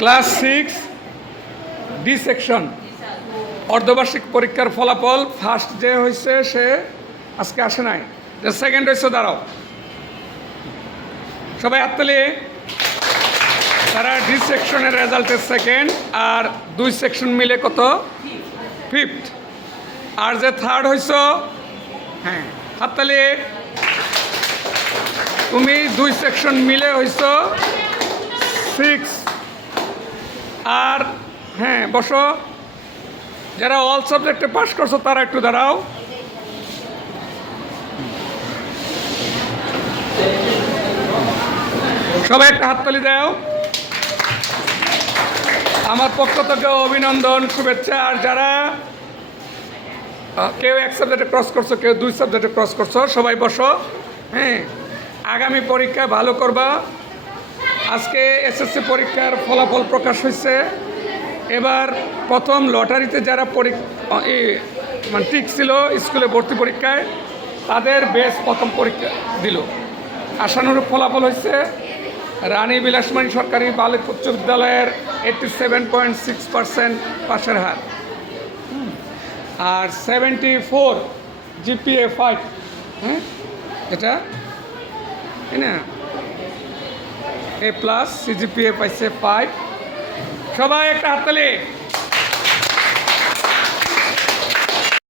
Class 6 D section অর্ধবার্ষিক পরীক্ষার ফলাফল first যে হয়েছে সে আজকে আসে নাই, যে সেকেন্ড হয়েছে দাঁড়াও সবাই হাততালি। তারা ডি সেকশনের রেজাল্টের সেকেন্ড, আর 2 সেকশন মিলে কত ফিফথ, আর যে থার্ড হয়েছ হ্যাঁ হাততালি। তুমি 2 সেকশন মিলে হয়েছ 6, আর হ্যাঁ বসো। যারা অল সাবজেক্টে পাস করছো তারা একটু দাঁড়াও। সবাই একটা হাততালি দাও। আমার পক্ষ থেকে অভিনন্দন, শুভেচ্ছা। আর যারা কেউ 1 সাবজেক্টে ক্রস করছো, কেউ 2 সাবজেক্টে ক্রস করছো, সবাই বসো। হ্যাঁ, আগামী পরীক্ষা ভালো করবা। আজকে এসএসসি পরীক্ষার ফলাফল প্রকাশ হয়েছে। এবার প্রথম লটারিতে যারা মানে ঠিক ছিল স্কুলে ভর্তি পরীক্ষায়, তাদের বেশ প্রথম পরীক্ষা দিল। আশানুরূপ ফলাফল হয়েছে রানী বিলাসবাড়ী সরকারি বালিকা উচ্চ বিদ্যালয়ের 87.6% পাশের হার, আর 74 জিপিএ 5, হ্যাঁ এটা তাই না, A+ CGPA পাইছে 5। সবাই একটা হাততালি।